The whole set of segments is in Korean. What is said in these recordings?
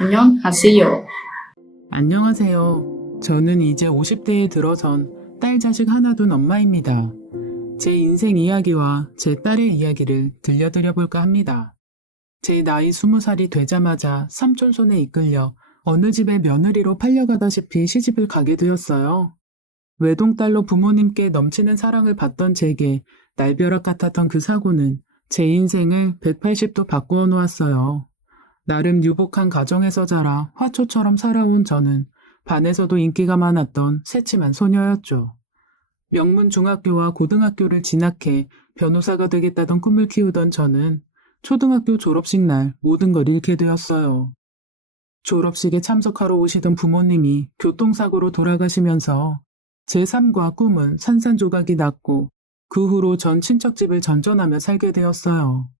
안녕하세요. 안녕하세요. 저는 이제 50대에 들어선 딸 자식 하나 둔 엄마입니다. 제 인생 이야기와 제 딸의 이야기를 들려드려 볼까 합니다. 제 나이 20살이 되자마자 삼촌 손에 이끌려 어느 집의 며느리로 팔려가다시피 시집을 가게 되었어요. 외동딸로 부모님께 넘치는 사랑을 받던 제게 날벼락 같았던 그 사고는 제 인생을 180도 바꾸어 놓았어요. 나름 유복한 가정에서 자라 화초처럼 살아온 저는 반에서도 인기가 많았던 새침한 소녀였죠. 명문 중학교와 고등학교를 진학해 변호사가 되겠다던 꿈을 키우던 저는 초등학교 졸업식 날 모든 걸 잃게 되었어요. 졸업식에 참석하러 오시던 부모님이 교통사고로 돌아가시면서 제 삶과 꿈은 산산조각이 났고 그 후로 전 친척집을 전전하며 살게 되었어요.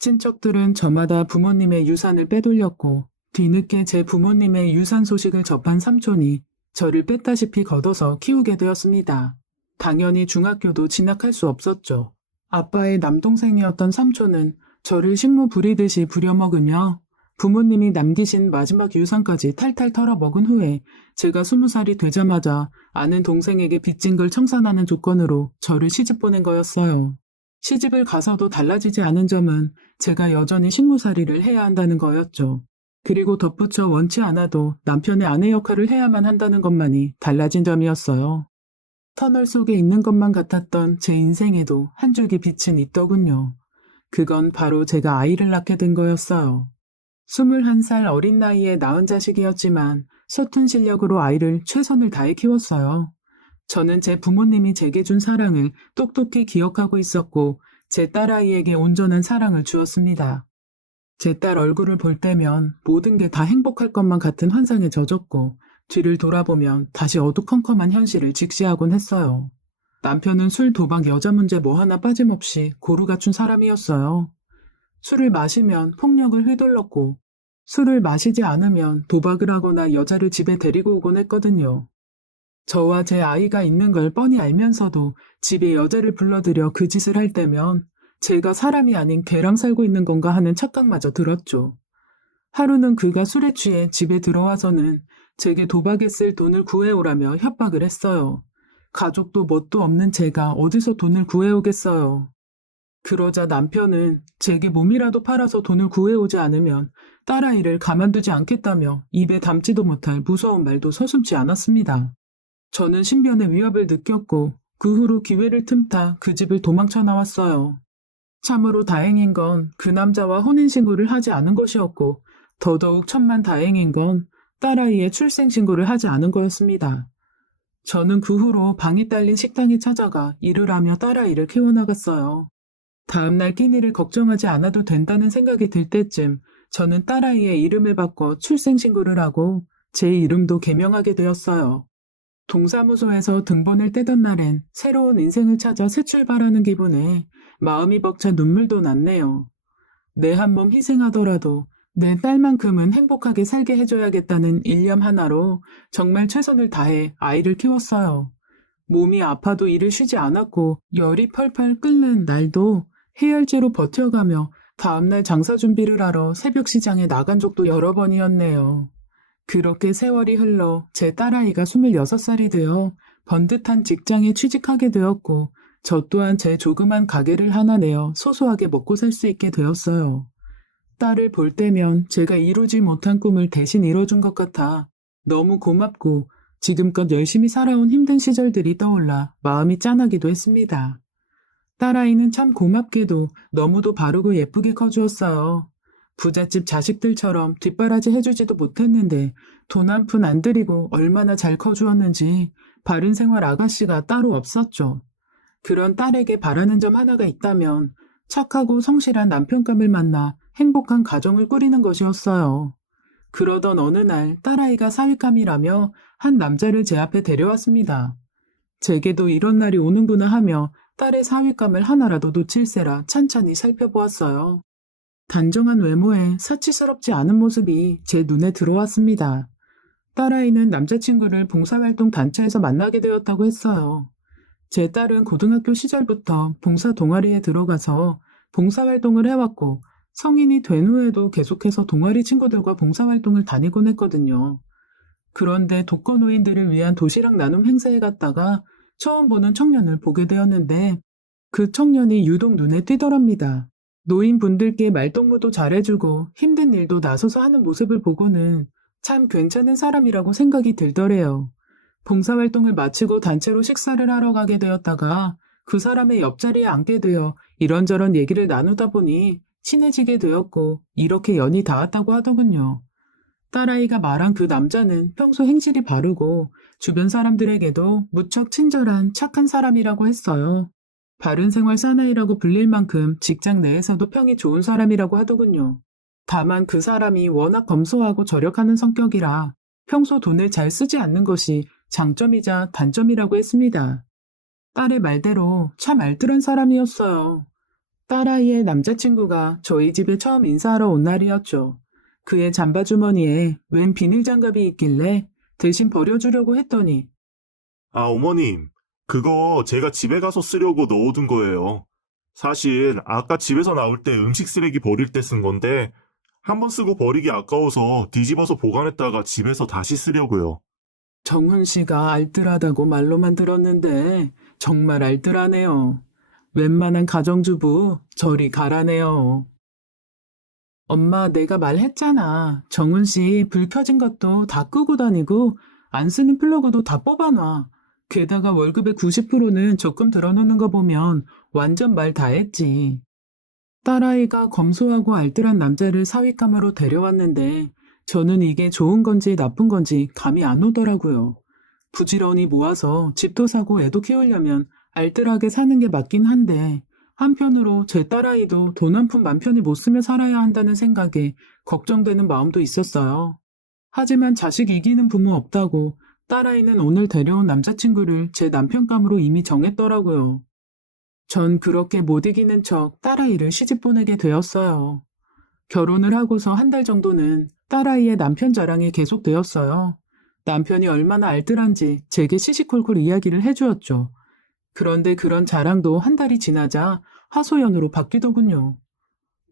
친척들은 저마다 부모님의 유산을 빼돌렸고 뒤늦게 제 부모님의 유산 소식을 접한 삼촌이 저를 뺐다시피 걷어서 키우게 되었습니다. 당연히 중학교도 진학할 수 없었죠. 아빠의 남동생이었던 삼촌은 저를 식모 부리듯이 부려먹으며 부모님이 남기신 마지막 유산까지 탈탈 털어먹은 후에 제가 20살이 되자마자 아는 동생에게 빚진 걸 청산하는 조건으로 저를 시집 보낸 거였어요. 시집을 가서도 달라지지 않은 점은 제가 여전히 식모살이를 해야 한다는 거였죠. 그리고 덧붙여 원치 않아도 남편의 아내 역할을 해야만 한다는 것만이 달라진 점이었어요. 터널 속에 있는 것만 같았던 제 인생에도 한 줄기 빛은 있더군요. 그건 바로 제가 아이를 낳게 된 거였어요. 21살 어린 나이에 낳은 자식이었지만 서툰 실력으로 아이를 최선을 다해 키웠어요. 저는 제 부모님이 제게 준 사랑을 똑똑히 기억하고 있었고 제 딸아이에게 온전한 사랑을 주었습니다. 제 딸 얼굴을 볼 때면 모든 게 다 행복할 것만 같은 환상에 젖었고 뒤를 돌아보면 다시 어두컴컴한 현실을 직시하곤 했어요. 남편은 술, 도박, 여자 문제 뭐 하나 빠짐없이 고루 갖춘 사람이었어요. 술을 마시면 폭력을 휘둘렀고 술을 마시지 않으면 도박을 하거나 여자를 집에 데리고 오곤 했거든요. 저와 제 아이가 있는 걸 뻔히 알면서도 집에 여자를 불러들여 그 짓을 할 때면 제가 사람이 아닌 개랑 살고 있는 건가 하는 착각마저 들었죠. 하루는 그가 술에 취해 집에 들어와서는 제게 도박에 쓸 돈을 구해오라며 협박을 했어요. 가족도 뭣도 없는 제가 어디서 돈을 구해오겠어요. 그러자 남편은 제게 몸이라도 팔아서 돈을 구해오지 않으면 딸아이를 가만두지 않겠다며 입에 담지도 못할 무서운 말도 서슴지 않았습니다. 저는 신변의 위협을 느꼈고 그 후로 기회를 틈타 그 집을 도망쳐 나왔어요. 참으로 다행인 건 그 남자와 혼인신고를 하지 않은 것이었고 더더욱 천만다행인 건 딸아이의 출생신고를 하지 않은 거였습니다. 저는 그 후로 방이 딸린 식당에 찾아가 일을 하며 딸아이를 키워나갔어요. 다음날 끼니를 걱정하지 않아도 된다는 생각이 들 때쯤 저는 딸아이의 이름을 바꿔 출생신고를 하고 제 이름도 개명하게 되었어요. 동사무소에서 등본을 떼던 날엔 새로운 인생을 찾아 새 출발하는 기분에 마음이 벅차 눈물도 났네요. 내 한 몸 희생하더라도 내 딸만큼은 행복하게 살게 해줘야겠다는 일념 하나로 정말 최선을 다해 아이를 키웠어요. 몸이 아파도 일을 쉬지 않았고 열이 펄펄 끓는 날도 해열제로 버텨가며 다음날 장사 준비를 하러 새벽 시장에 나간 적도 여러 번이었네요. 그렇게 세월이 흘러 제 딸아이가 26살이 되어 번듯한 직장에 취직하게 되었고 저 또한 제 조그만 가게를 하나 내어 소소하게 먹고 살 수 있게 되었어요. 딸을 볼 때면 제가 이루지 못한 꿈을 대신 이뤄준 것 같아 너무 고맙고 지금껏 열심히 살아온 힘든 시절들이 떠올라 마음이 짠하기도 했습니다. 딸아이는 참 고맙게도 너무도 바르고 예쁘게 커주었어요. 부잣집 자식들처럼 뒷바라지 해주지도 못했는데 돈 한 푼 안 들이고 얼마나 잘 커주었는지 바른 생활 아가씨가 따로 없었죠. 그런 딸에게 바라는 점 하나가 있다면 착하고 성실한 남편감을 만나 행복한 가정을 꾸리는 것이었어요. 그러던 어느 날 딸아이가 사윗감이라며 한 남자를 제 앞에 데려왔습니다. 제게도 이런 날이 오는구나 하며 딸의 사윗감을 하나라도 놓칠세라 찬찬히 살펴보았어요. 단정한 외모에 사치스럽지 않은 모습이 제 눈에 들어왔습니다. 딸아이는 남자친구를 봉사활동 단체에서 만나게 되었다고 했어요. 제 딸은 고등학교 시절부터 봉사 동아리에 들어가서 봉사활동을 해왔고 성인이 된 후에도 계속해서 동아리 친구들과 봉사활동을 다니곤 했거든요. 그런데 독거노인들을 위한 도시락 나눔 행사에 갔다가 처음 보는 청년을 보게 되었는데 그 청년이 유독 눈에 띄더랍니다. 노인분들께 말동무도 잘해주고 힘든 일도 나서서 하는 모습을 보고는 참 괜찮은 사람이라고 생각이 들더래요. 봉사활동을 마치고 단체로 식사를 하러 가게 되었다가 그 사람의 옆자리에 앉게 되어 이런저런 얘기를 나누다 보니 친해지게 되었고 이렇게 연이 닿았다고 하더군요. 딸아이가 말한 그 남자는 평소 행실이 바르고 주변 사람들에게도 무척 친절한 착한 사람이라고 했어요. 바른 생활 사나이라고 불릴 만큼 직장 내에서도 평이 좋은 사람이라고 하더군요. 다만 그 사람이 워낙 검소하고 절약하는 성격이라 평소 돈을 잘 쓰지 않는 것이 장점이자 단점이라고 했습니다. 딸의 말대로 참 알뜰한 사람이었어요. 딸아이의 남자친구가 저희 집에 처음 인사하러 온 날이었죠. 그의 잠바 주머니에 웬 비닐 장갑이 있길래 대신 버려주려고 했더니 아, 어머님, 그거 제가 집에 가서 쓰려고 넣어둔 거예요. 사실 아까 집에서 나올 때 음식 쓰레기 버릴 때 쓴 건데 한번 쓰고 버리기 아까워서 뒤집어서 보관했다가 집에서 다시 쓰려고요. 정훈 씨가 알뜰하다고 말로만 들었는데 정말 알뜰하네요. 웬만한 가정주부 저리 가라네요. 엄마, 내가 말했잖아. 정훈 씨 불 켜진 것도 다 끄고 다니고 안 쓰는 플러그도 다 뽑아놔. 게다가 월급의 90%는 적금 들어놓는 거 보면 완전 말 다 했지. 딸아이가 검소하고 알뜰한 남자를 사윗감으로 데려왔는데 저는 이게 좋은 건지 나쁜 건지 감이 안 오더라고요. 부지런히 모아서 집도 사고 애도 키우려면 알뜰하게 사는 게 맞긴 한데 한편으로 제 딸아이도 돈 한 푼 맘 편히 못 쓰며 살아야 한다는 생각에 걱정되는 마음도 있었어요. 하지만 자식 이기는 부모 없다고 딸아이는 오늘 데려온 남자친구를 제 남편감으로 이미 정했더라고요. 전 그렇게 못 이기는 척 딸아이를 시집 보내게 되었어요. 결혼을 하고서 한 달 정도는 딸아이의 남편 자랑이 계속되었어요. 남편이 얼마나 알뜰한지 제게 시시콜콜 이야기를 해주었죠. 그런데 그런 자랑도 한 달이 지나자 하소연으로 바뀌더군요.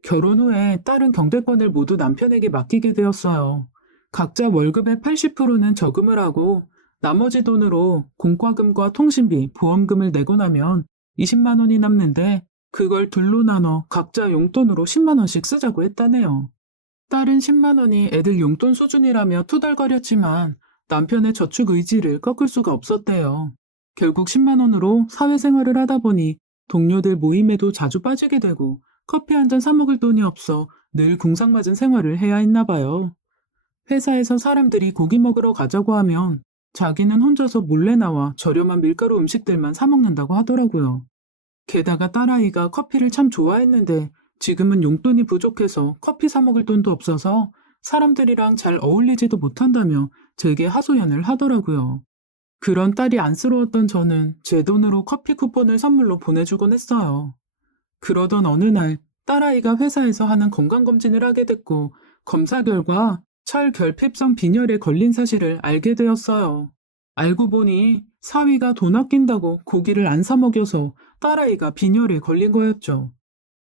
결혼 후에 딸은 경대권을 모두 남편에게 맡기게 되었어요. 각자 월급의 80%는 저금을 하고 나머지 돈으로 공과금과 통신비, 보험금을 내고 나면 20만 원이 남는데 그걸 둘로 나눠 각자 용돈으로 10만 원씩 쓰자고 했다네요. 딸은 10만 원이 애들 용돈 수준이라며 투덜거렸지만 남편의 저축 의지를 꺾을 수가 없었대요. 결국 10만 원으로 사회생활을 하다 보니 동료들 모임에도 자주 빠지게 되고 커피 한 잔 사 먹을 돈이 없어 늘 궁상맞은 생활을 해야 했나 봐요. 회사에서 사람들이 고기 먹으러 가자고 하면 자기는 혼자서 몰래 나와 저렴한 밀가루 음식들만 사 먹는다고 하더라고요. 게다가 딸아이가 커피를 참 좋아했는데 지금은 용돈이 부족해서 커피 사 먹을 돈도 없어서 사람들이랑 잘 어울리지도 못한다며 제게 하소연을 하더라고요. 그런 딸이 안쓰러웠던 저는 제 돈으로 커피 쿠폰을 선물로 보내주곤 했어요. 그러던 어느 날 딸아이가 회사에서 하는 건강검진을 하게 됐고 검사 결과 철결핍성 빈혈에 걸린 사실을 알게 되었어요. 알고 보니 사위가 돈 아낀다고 고기를 안 사 먹여서 딸아이가 빈혈에 걸린 거였죠.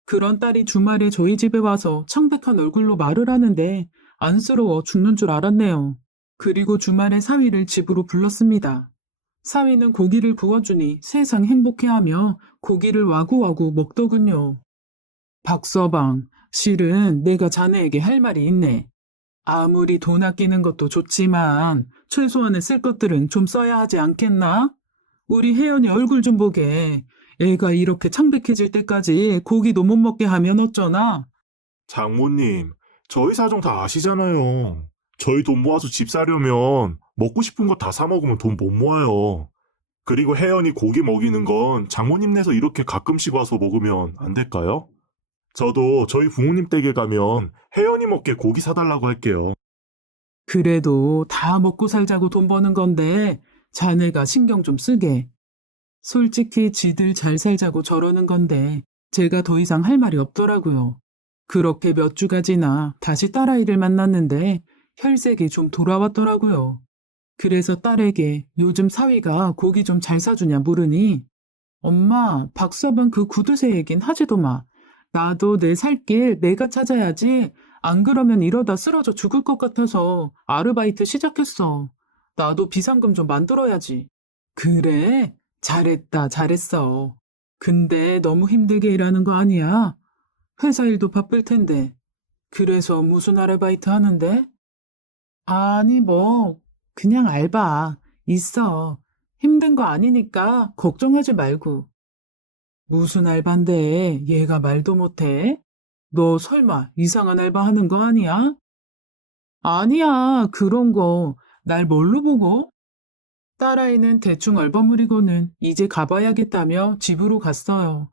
그런 딸이 주말에 저희 집에 와서 창백한 얼굴로 말을 하는데 안쓰러워 죽는 줄 알았네요. 그리고 주말에 사위를 집으로 불렀습니다. 사위는 고기를 구워주니 세상 행복해하며 고기를 와구와구 먹더군요. 박서방, 실은 내가 자네에게 할 말이 있네. 아무리 돈 아끼는 것도 좋지만 최소한의 쓸 것들은 좀 써야 하지 않겠나? 우리 혜연이 얼굴 좀 보게. 애가 이렇게 창백해질 때까지 고기도 못 먹게 하면 어쩌나? 장모님, 저희 사정 다 아시잖아요. 저희 돈 모아서 집 사려면 먹고 싶은 거 다 사 먹으면 돈 못 모아요. 그리고 혜연이 고기 먹이는 건 장모님 내서 이렇게 가끔씩 와서 먹으면 안 될까요? 저도 저희 부모님 댁에 가면 혜연이 먹게 고기 사달라고 할게요. 그래도 다 먹고 살자고 돈 버는 건데 자네가 신경 좀 쓰게. 솔직히 지들 잘 살자고 저러는 건데 제가 더 이상 할 말이 없더라고요. 그렇게 몇 주가 지나 다시 딸아이를 만났는데 혈색이 좀 돌아왔더라고요. 그래서 딸에게 요즘 사위가 고기 좀 잘 사주냐 물으니 엄마, 박서방 그 구두쇠 얘긴 하지도 마. 나도 내 살 길 내가 찾아야지. 안 그러면 이러다 쓰러져 죽을 것 같아서 아르바이트 시작했어. 나도 비상금 좀 만들어야지. 그래? 잘했다, 잘했어. 근데 너무 힘들게 일하는 거 아니야? 회사 일도 바쁠 텐데. 그래서 무슨 아르바이트 하는데? 아니, 뭐, 그냥 알바. 있어. 힘든 거 아니니까 걱정하지 말고. 무슨 알바인데 얘가 말도 못해? 너 설마 이상한 알바 하는 거 아니야? 아니야, 그런 거. 날 뭘로 보고? 딸아이는 대충 얼버무리고는 이제 가봐야겠다며 집으로 갔어요.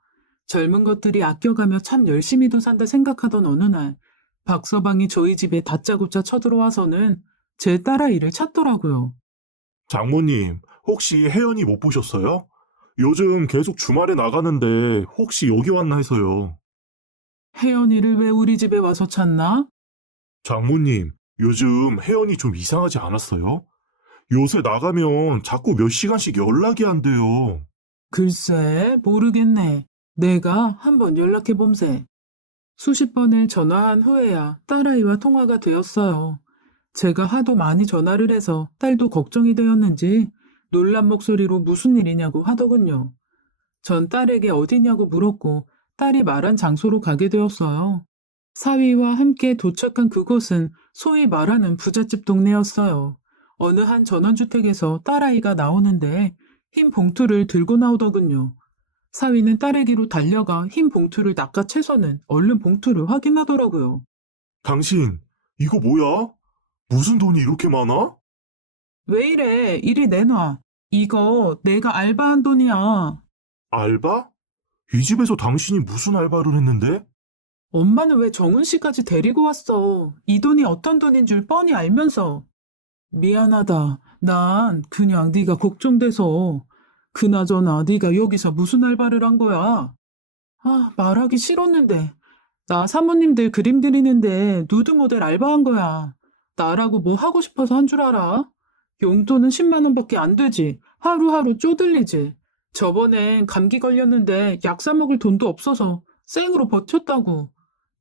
젊은 것들이 아껴가며 참 열심히도 산다 생각하던 어느 날, 박서방이 저희 집에 다짜고짜 쳐들어와서는 제 딸아이를 찾더라고요. 장모님, 혹시 혜연이 못 보셨어요? 요즘 계속 주말에 나가는데 혹시 여기 왔나 해서요. 혜연이를 왜 우리 집에 와서 찾나? 장모님, 요즘 혜연이 좀 이상하지 않았어요? 요새 나가면 자꾸 몇 시간씩 연락이 안 돼요. 글쎄, 모르겠네. 내가 한번 연락해 봄세. 수십 번을 전화한 후에야 딸아이와 통화가 되었어요. 제가 하도 많이 전화를 해서 딸도 걱정이 되었는지 놀란 목소리로 무슨 일이냐고 하더군요. 전 딸에게 어디냐고 물었고 딸이 말한 장소로 가게 되었어요. 사위와 함께 도착한 그곳은 소위 말하는 부잣집 동네였어요. 어느 한 전원주택에서 딸아이가 나오는데 흰 봉투를 들고 나오더군요. 사위는 딸에게로 달려가 흰 봉투를 낚아채서는 얼른 봉투를 확인하더라고요. 당신, 이거 뭐야? 무슨 돈이 이렇게 많아? 왜 이래? 이리 내놔. 이거 내가 알바한 돈이야. 알바? 이 집에서 당신이 무슨 알바를 했는데? 엄마는 왜 정훈 씨까지 데리고 왔어? 이 돈이 어떤 돈인 줄 뻔히 알면서. 미안하다. 난 그냥 네가 걱정돼서. 그나저나 네가 여기서 무슨 알바를 한 거야? 아, 말하기 싫었는데. 나 사모님들 그림 그리는데 누드 모델 알바한 거야. 나라고 뭐 하고 싶어서 한 줄 알아? 용돈은 10만 원밖에 안 되지. 하루하루 쪼들리지. 저번엔 감기 걸렸는데 약 사 먹을 돈도 없어서 생으로 버텼다고.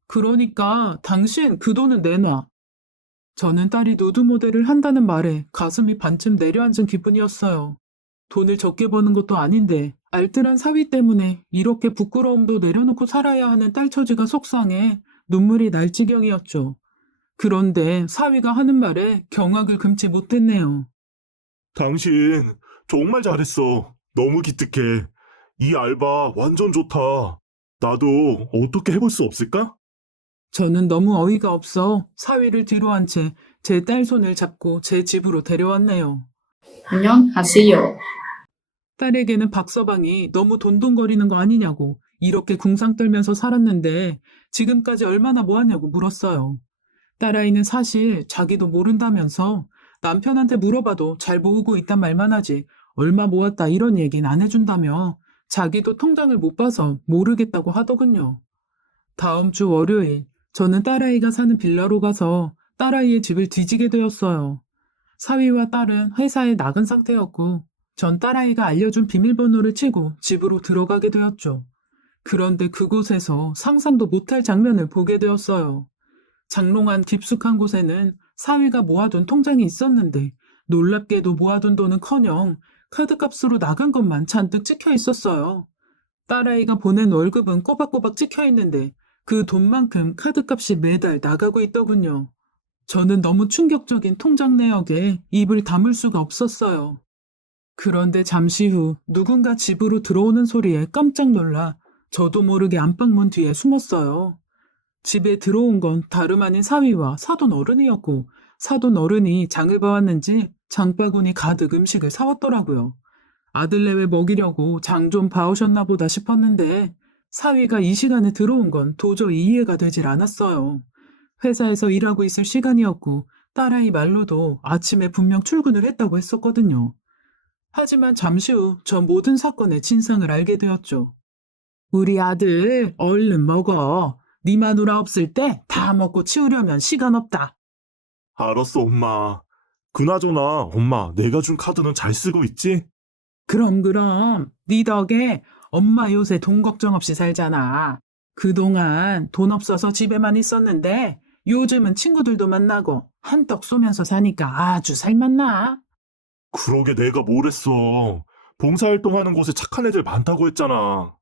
그러니까 당신 그 돈은 내놔. 저는 딸이 누드 모델을 한다는 말에 가슴이 반쯤 내려앉은 기분이었어요. 돈을 적게 버는 것도 아닌데 알뜰한 사위 때문에 이렇게 부끄러움도 내려놓고 살아야 하는 딸 처지가 속상해 눈물이 날 지경이었죠. 그런데 사위가 하는 말에 경악을 금치 못했네요. 당신, 정말 잘했어. 너무 기특해. 이 알바 완전 좋다. 나도 어떻게 해볼 수 없을까? 저는 너무 어이가 없어 사위를 뒤로 한 채 제 딸 손을 잡고 제 집으로 데려왔네요. 안녕하세요. 딸에게는 박서방이 너무 돈돈거리는 거 아니냐고 이렇게 궁상 떨면서 살았는데 지금까지 얼마나 모았냐고 물었어요. 딸아이는 사실 자기도 모른다면서 남편한테 물어봐도 잘 모으고 있단 말만 하지 얼마 모았다 이런 얘기는 안 해준다며 자기도 통장을 못 봐서 모르겠다고 하더군요. 다음 주 월요일 저는 딸아이가 사는 빌라로 가서 딸아이의 집을 뒤지게 되었어요. 사위와 딸은 회사에 나간 상태였고 전 딸아이가 알려준 비밀번호를 치고 집으로 들어가게 되었죠. 그런데 그곳에서 상상도 못할 장면을 보게 되었어요. 장롱한 깊숙한 곳에는 사위가 모아둔 통장이 있었는데 놀랍게도 모아둔 돈은커녕 카드값으로 나간 것만 잔뜩 찍혀 있었어요. 딸아이가 보낸 월급은 꼬박꼬박 찍혀 있는데 그 돈만큼 카드값이 매달 나가고 있더군요. 저는 너무 충격적인 통장 내역에 입을 다물 수가 없었어요. 그런데 잠시 후 누군가 집으로 들어오는 소리에 깜짝 놀라 저도 모르게 안방문 뒤에 숨었어요. 집에 들어온 건 다름 아닌 사위와 사돈 어른이었고 사돈 어른이 장을 봐왔는지 장바구니 가득 음식을 사왔더라고요. 아들내외 먹이려고 장 좀 봐오셨나 보다 싶었는데 사위가 이 시간에 들어온 건 도저히 이해가 되질 않았어요. 회사에서 일하고 있을 시간이었고 딸아이 말로도 아침에 분명 출근을 했다고 했었거든요. 하지만 잠시 후 저 모든 사건의 진상을 알게 되었죠. 우리 아들 얼른 먹어. 네 마누라 없을 때 다 먹고 치우려면 시간 없다. 알았어, 엄마. 그나저나, 엄마, 내가 준 카드는 잘 쓰고 있지? 그럼 네 덕에 엄마 요새 돈 걱정 없이 살잖아. 그동안 돈 없어서 집에만 있었는데 요즘은 친구들도 만나고 한턱 쏘면서 사니까 아주 살맛나. 그러게 내가 뭘 했어. 봉사활동하는 곳에 착한 애들 많다고 했잖아.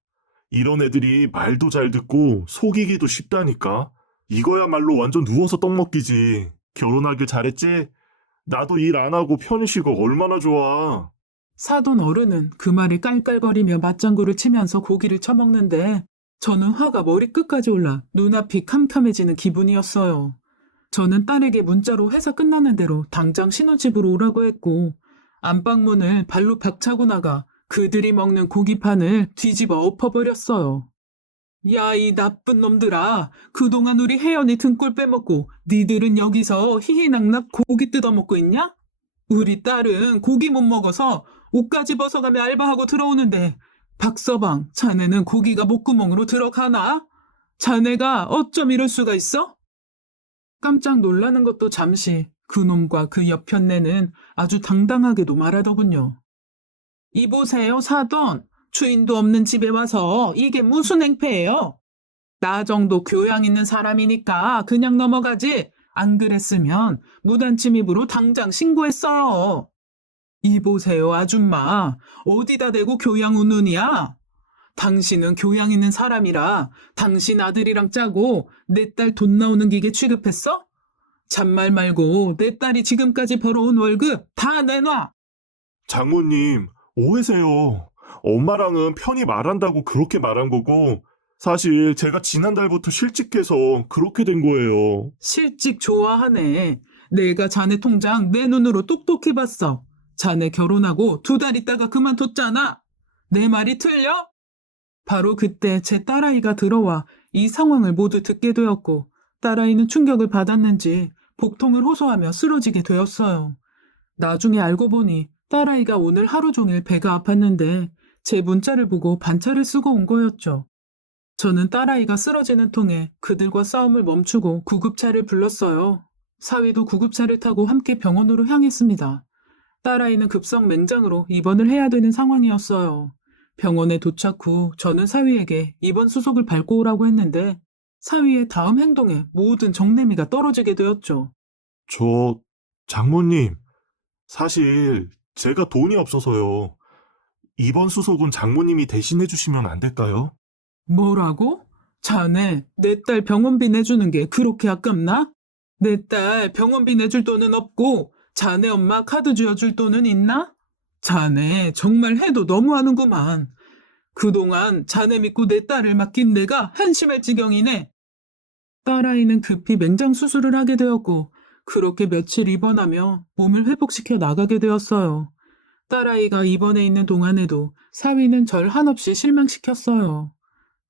이런 애들이 말도 잘 듣고 속이기도 쉽다니까. 이거야말로 완전 누워서 떡 먹기지. 결혼하길 잘했지? 나도 일 안 하고 편히 쉬고 얼마나 좋아. 사돈 어른은 그 말에 깔깔거리며 맞장구를 치면서 고기를 쳐먹는데 저는 화가 머리끝까지 올라 눈앞이 캄캄해지는 기분이었어요. 저는 딸에게 문자로 회사 끝나는 대로 당장 신혼집으로 오라고 했고 안방문을 발로 박차고 나가 그들이 먹는 고기판을 뒤집어 엎어버렸어요. 야, 이 나쁜 놈들아. 그동안 우리 혜연이 등골 빼먹고 니들은 여기서 희희낙낙 고기 뜯어먹고 있냐? 우리 딸은 고기 못 먹어서 옷까지 벗어가며 알바하고 들어오는데 박서방, 자네는 고기가 목구멍으로 들어가나? 자네가 어쩜 이럴 수가 있어? 깜짝 놀라는 것도 잠시 그놈과 그 옆편네는 아주 당당하게도 말하더군요. 이보세요, 사돈. 주인도 없는 집에 와서 이게 무슨 행패예요? 나 정도 교양 있는 사람이니까 그냥 넘어가지. 안 그랬으면 무단침입으로 당장 신고했어요. 이보세요, 아줌마. 어디다 대고 교양 운운이야? 당신은 교양 있는 사람이라 당신 아들이랑 짜고 내 딸 돈 나오는 기계 취급했어? 잔말 말고 내 딸이 지금까지 벌어온 월급 다 내놔. 장모님, 오해세요. 엄마랑은 편히 말한다고 그렇게 말한 거고, 사실 제가 지난달부터 실직해서 그렇게 된 거예요. 실직 좋아하네. 내가 자네 통장 내 눈으로 똑똑히 봤어. 자네 결혼하고 2달 있다가 그만뒀잖아. 내 말이 틀려? 바로 그때 제 딸아이가 들어와 이 상황을 모두 듣게 되었고 딸아이는 충격을 받았는지 복통을 호소하며 쓰러지게 되었어요. 나중에 알고 보니 딸아이가 오늘 하루 종일 배가 아팠는데 제 문자를 보고 반차를 쓰고 온 거였죠. 저는 딸아이가 쓰러지는 통에 그들과 싸움을 멈추고 구급차를 불렀어요. 사위도 구급차를 타고 함께 병원으로 향했습니다. 딸아이는 급성 맹장으로 입원을 해야 되는 상황이었어요. 병원에 도착 후 저는 사위에게 입원 수속을 밟고 오라고 했는데 사위의 다음 행동에 모든 정내미가 떨어지게 되었죠. 장모님, 사실 제가 돈이 없어서요. 이번 수속은 장모님이 대신해 주시면 안 될까요? 뭐라고? 자네, 내 딸 병원비 내주는 게 그렇게 아깝나? 내 딸 병원비 내줄 돈은 없고 자네 엄마 카드 쥐어줄 돈은 있나? 자네 정말 해도 너무하는구만. 그동안 자네 믿고 내 딸을 맡긴 내가 한심할 지경이네. 딸아이는 급히 맹장 수술을 하게 되었고 그렇게 며칠 입원하며 몸을 회복시켜 나가게 되었어요. 딸아이가 입원해 있는 동안에도 사위는 절 한없이 실망시켰어요.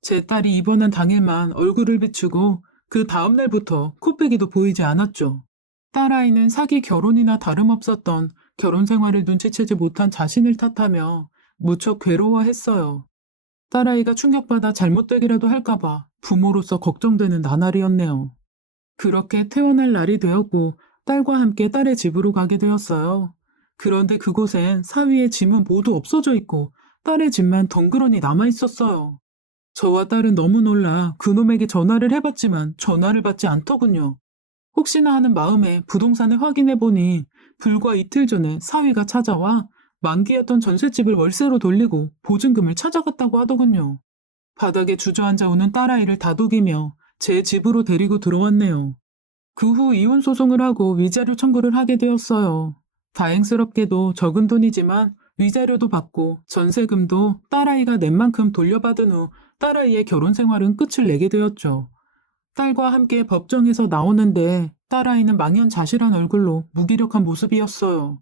제 딸이 입원한 당일만 얼굴을 비추고 그 다음날부터 코빼기도 보이지 않았죠. 딸아이는 사기 결혼이나 다름없었던 결혼 생활을 눈치채지 못한 자신을 탓하며 무척 괴로워했어요. 딸아이가 충격받아 잘못되기라도 할까봐 부모로서 걱정되는 나날이었네요. 그렇게 퇴원할 날이 되었고 딸과 함께 딸의 집으로 가게 되었어요. 그런데 그곳엔 사위의 짐은 모두 없어져 있고 딸의 짐만 덩그러니 남아 있었어요. 저와 딸은 너무 놀라 그놈에게 전화를 해봤지만 전화를 받지 않더군요. 혹시나 하는 마음에 부동산을 확인해보니 불과 이틀 전에 사위가 찾아와 만기였던 전셋집을 월세로 돌리고 보증금을 찾아갔다고 하더군요. 바닥에 주저앉아 우는 딸아이를 다독이며 제 집으로 데리고 들어왔네요. 그 후 이혼 소송을 하고 위자료 청구를 하게 되었어요. 다행스럽게도 적은 돈이지만 위자료도 받고 전세금도 딸아이가 낸 만큼 돌려받은 후 딸아이의 결혼 생활은 끝을 내게 되었죠. 딸과 함께 법정에서 나오는데 딸아이는 망연자실한 얼굴로 무기력한 모습이었어요.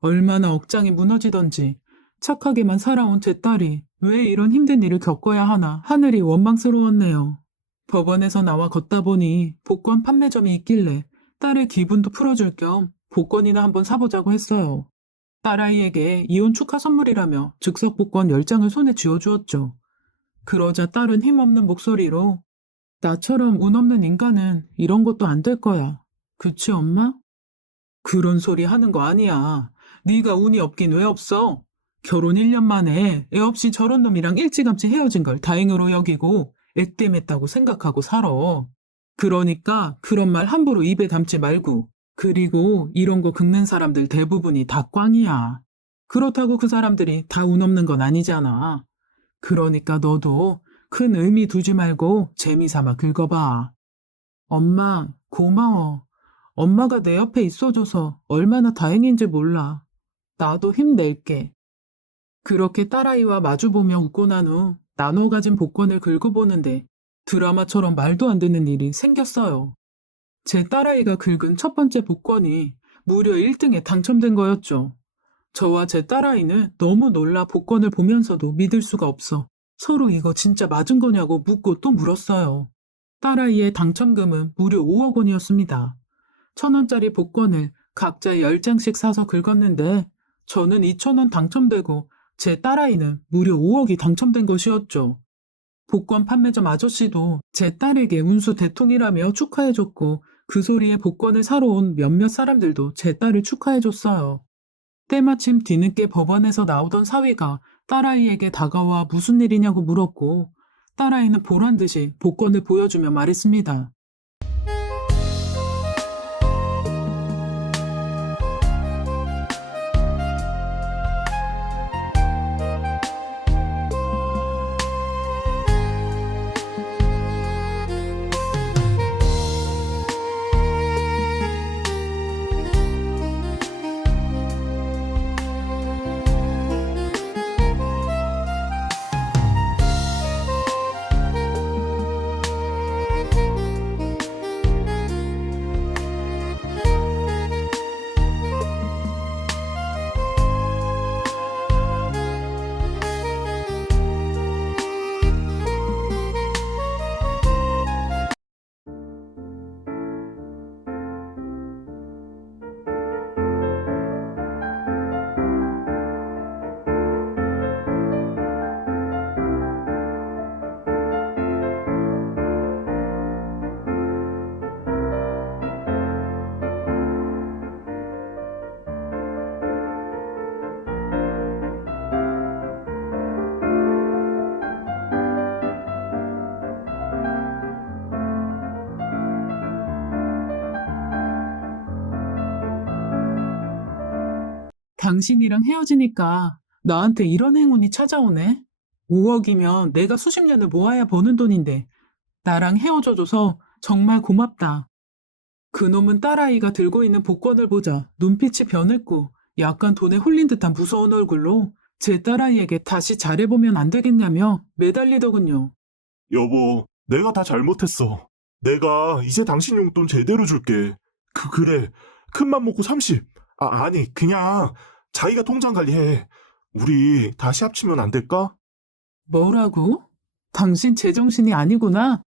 얼마나 억장이 무너지던지 착하게만 살아온 제 딸이 왜 이런 힘든 일을 겪어야 하나 하늘이 원망스러웠네요. 법원에서 나와 걷다 보니 복권 판매점이 있길래 딸의 기분도 풀어줄 겸 복권이나 한번 사보자고 했어요. 딸아이에게 이혼 축하 선물이라며 즉석 복권 10장을 손에 쥐어주었죠. 그러자 딸은 힘없는 목소리로 나처럼 운 없는 인간은 이런 것도 안 될 거야. 그치 엄마? 그런 소리 하는 거 아니야. 네가 운이 없긴 왜 없어? 결혼 1년 만에 애 없이 저런 놈이랑 일찌감치 헤어진 걸 다행으로 여기고 액땜했다고 생각하고 살아. 그러니까 그런 말 함부로 입에 담지 말고. 그리고 이런 거 긁는 사람들 대부분이 다 꽝이야. 그렇다고 그 사람들이 다 운 없는 건 아니잖아. 그러니까 너도 큰 의미 두지 말고 재미삼아 긁어봐. 엄마, 고마워. 엄마가 내 옆에 있어줘서 얼마나 다행인지 몰라. 나도 힘낼게. 그렇게 딸아이와 마주보며 웃고 난 후 나눠 가진 복권을 긁어보는데 드라마처럼 말도 안 되는 일이 생겼어요. 제 딸아이가 긁은 첫 번째 복권이 무려 1등에 당첨된 거였죠. 저와 제 딸아이는 너무 놀라 복권을 보면서도 믿을 수가 없어 서로 이거 진짜 맞은 거냐고 묻고 또 물었어요. 딸아이의 당첨금은 무려 5억 원이었습니다. 1,000원짜리 복권을 각자 10장씩 사서 긁었는데 저는 2,000원 당첨되고 제 딸아이는 무려 5억이 당첨된 것이었죠. 복권 판매점 아저씨도 제 딸에게 운수 대통이라며 축하해줬고 그 소리에 복권을 사러 온 몇몇 사람들도 제 딸을 축하해줬어요. 때마침 뒤늦게 법원에서 나오던 사위가 딸아이에게 다가와 무슨 일이냐고 물었고 딸아이는 보란듯이 복권을 보여주며 말했습니다. 당신이랑 헤어지니까 나한테 이런 행운이 찾아오네. 5억이면 내가 수십 년을 모아야 버는 돈인데 나랑 헤어져줘서 정말 고맙다. 그놈은 딸아이가 들고 있는 복권을 보자 눈빛이 변했고 약간 돈에 홀린 듯한 무서운 얼굴로 제 딸아이에게 다시 잘해보면 안 되겠냐며 매달리더군요. 여보, 내가 다 잘못했어. 내가 이제 당신 용돈 제대로 줄게. 그래. 큰맘 먹고 30. 아니, 그냥 자기가 통장 관리해. 우리 다시 합치면 안 될까? 뭐라고? 당신 제정신이 아니구나.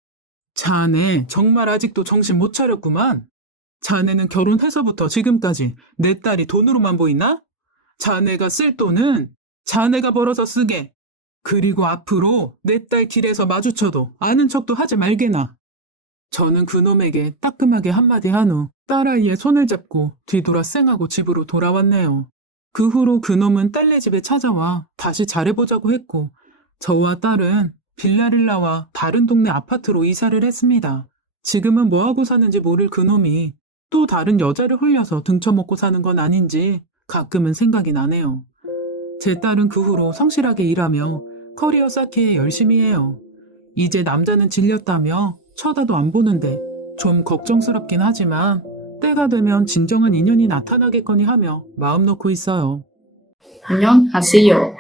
자네 정말 아직도 정신 못 차렸구만. 자네는 결혼해서부터 지금까지 내 딸이 돈으로만 보이나? 자네가 쓸 돈은 자네가 벌어서 쓰게. 그리고 앞으로 내 딸 길에서 마주쳐도 아는 척도 하지 말게나. 저는 그놈에게 따끔하게 한마디 한 후 딸아이의 손을 잡고 뒤돌아 쌩하고 집으로 돌아왔네요. 그 후로 그놈은 딸네 집에 찾아와 다시 잘해보자고 했고 저와 딸은 빌라릴라와 다른 동네 아파트로 이사를 했습니다. 지금은 뭐하고 사는지 모를 그놈이 또 다른 여자를 홀려서 등쳐먹고 사는 건 아닌지 가끔은 생각이 나네요. 제 딸은 그 후로 성실하게 일하며 커리어 쌓기에 열심히 해요. 이제 남자는 질렸다며 쳐다도 안 보는데 좀 걱정스럽긴 하지만 때가 되면 진정한 인연이 나타나겠거니 하며 마음 놓고 있어요. 안녕하세요.